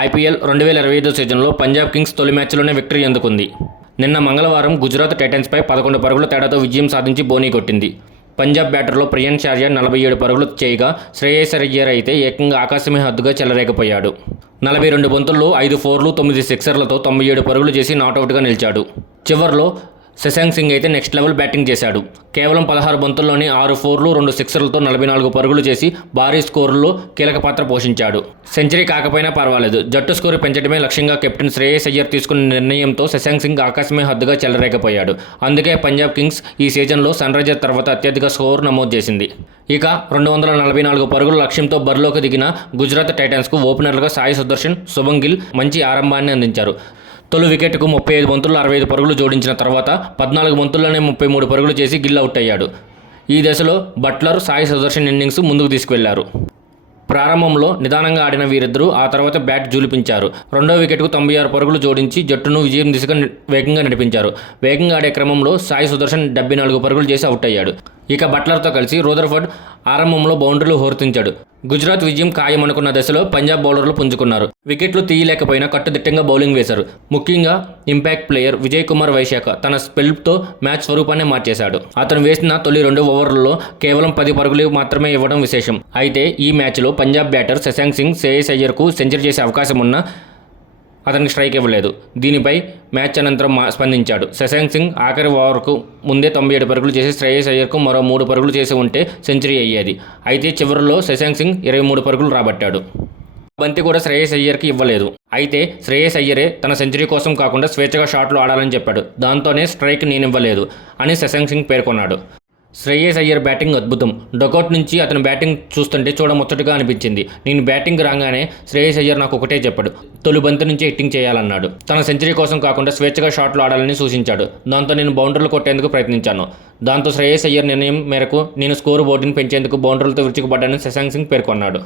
IPL 2025 సీజన్లో Punjab Kings తొలి మ్యాచ్లోనే victory అందుకుంది. నిన్న మంగళవారం గుజరాత్ టైటన్స్పై 11 పరుగుల తేడాతో విజయం సాధించి బోనీ కొట్టింది. పంజాబ్ బ్యాటర్లో ప్రియాన్స్ ఆర్యా 47 పరుగులు చేయగా శ్రేయస్ అయ్యర్ అయితే ఏకంగా ఆకాశమే హద్దుగా చెలరేగిపోయాడు. 42 బంతుల్లో 5 ఫోర్లు 9 సిక్సర్లతో 97 పరుగులు చేసి నాటౌట్గా నిలిచాడు. చివర్లో శశాంక్ సింగ్ అయితే నెక్స్ట్ లెవెల్ బ్యాటింగ్ చేశాడు. కేవలం 16 బంతుల్లోనే 6 ఫోర్లు 2 సిక్సర్లతో 44 పరుగులు చేసి భారీ స్కోరులో కీలక పాత్ర పోషించాడు. సెంచరీ కాకపోయినా పర్వాలేదు, జట్టు స్కోరు పెంచడమే లక్ష్యంగా కెప్టెన్ శ్రేయస్ అయ్యర్ తీసుకున్న నిర్ణయంతో శశాంక్ సింగ్ ఆకాశమే హద్దుగా చెలరేగిపోయాడు. అందుకే పంజాబ్ కింగ్స్ ఈ సీజన్లో సన్ రైజర్స్ తర్వాత అత్యధిక స్కోరు నమోదు చేసింది. ఇక 244 పరుగుల లక్ష్యంతో బరిలోకి దిగిన గుజరాత్ టైటన్స్కు ఓపెనర్లుగా సాయి సుదర్శన్, శుభం గిల్ మంచి ఆరంభాన్ని అందించారు. తొలి వికెట్కు 35 బంతుల్లో 65 పరుగులు జోడించిన తర్వాత 14 బంతుల్లోనే 33 పరుగులు చేసి గిల్ అవుట్ అయ్యాడు. ఈ దశలో బట్లర్, సాయి సుదర్శన్ ఇన్నింగ్స్ ముందుకు తీసుకువెళ్లారు. ప్రారంభంలో నిదానంగా ఆడిన వీరిద్దరూ ఆ తర్వాత బ్యాట్ జూలిపించారు. రెండో వికెట్కు 96 పరుగులు జోడించి జట్టును విజయం దిశగా వేగంగా నడిపించారు. వేగంగా ఆడే క్రమంలో సాయి సుదర్శన్ 74 పరుగులు చేసి అవుట్ అయ్యాడు. ఇక బట్లర్తో కలిసి రూదర్ఫర్డ్ ఆరంభంలో బౌండరీలు హోర్తించాడు. గుజరాత్ విజయం ఖాయమనుకున్న దశలో పంజాబ్ బౌలర్లు పుంజుకున్నారు. వికెట్లు తీయలేకపోయినా కట్టుదిట్టంగా బౌలింగ్ వేశారు. ముఖ్యంగా ఇంపాక్ట్ ప్లేయర్ విజయ్ కుమార్ వైశాఖ తన స్పెల్తో మ్యాచ్ స్వరూపాన్ని మార్చేశాడు. అతను వేసిన తొలి 2 ఓవర్లలో కేవలం 10 పరుగులు మాత్రమే ఇవ్వడం విశేషం. అయితే ఈ మ్యాచ్లో పంజాబ్ బ్యాటర్ శశాంక్ సింగ్ శ్రేయస్ అయ్యర్కు సెంచరీ చేసే అవకాశం ఉన్నా అతనికి స్ట్రైక్ ఇవ్వలేదు. దీనిపై మ్యాచ్ అనంతరం స్పందించాడు. శశాంక్ సింగ్ ఆఖరి ఓవర్కు ముందే 97 పరుగులు చేసి శ్రేయస్ అయ్యర్కు మరో 3 పరుగులు చేసి ఉంటే సెంచరీ అయ్యేది. అయితే చివరిలో శశాంక్ సింగ్ 23 పరుగులు రాబట్టాడు. బంతి కూడా శ్రేయస్ అయ్యర్కి ఇవ్వలేదు. అయితే శ్రేయస్ అయ్యరే తన సెంచరీ కోసం కాకుండా స్వేచ్ఛగా షాట్లు ఆడాలని చెప్పాడు. దాంతోనే స్ట్రైక్ నేనివ్వలేదు అని శశాంక్ సింగ్ పేర్కొన్నాడు. శ్రేయస్ అయ్యర్ బ్యాటింగ్ అద్భుతం. డొకౌట్ నుంచి అతని బ్యాటింగ్ చూస్తుంటే చూడముచ్చటగా అనిపించింది. నేను బ్యాటింగ్ రాగానే శ్రేయస్ అయ్యర్ నాకు ఒకటే చెప్పాడు, తొలి బంతి నుంచి హిట్టింగ్ చేయాలన్నాడు. తన సెంచరీ కోసం కాకుండా స్వేచ్ఛగా షాట్లు ఆడాలని సూచించాడు. దాంతో నేను బౌండరీలు కొట్టేందుకు ప్రయత్నించాను. దాంతో శ్రేయస్ అయ్యర్ నిర్ణయం మేరకు నేను స్కోరు బోర్డుని పెంచేందుకు బౌండరీలతో విరుచుకుపడ్డానని శశాంక్ సింగ్ పేర్కొన్నాడు.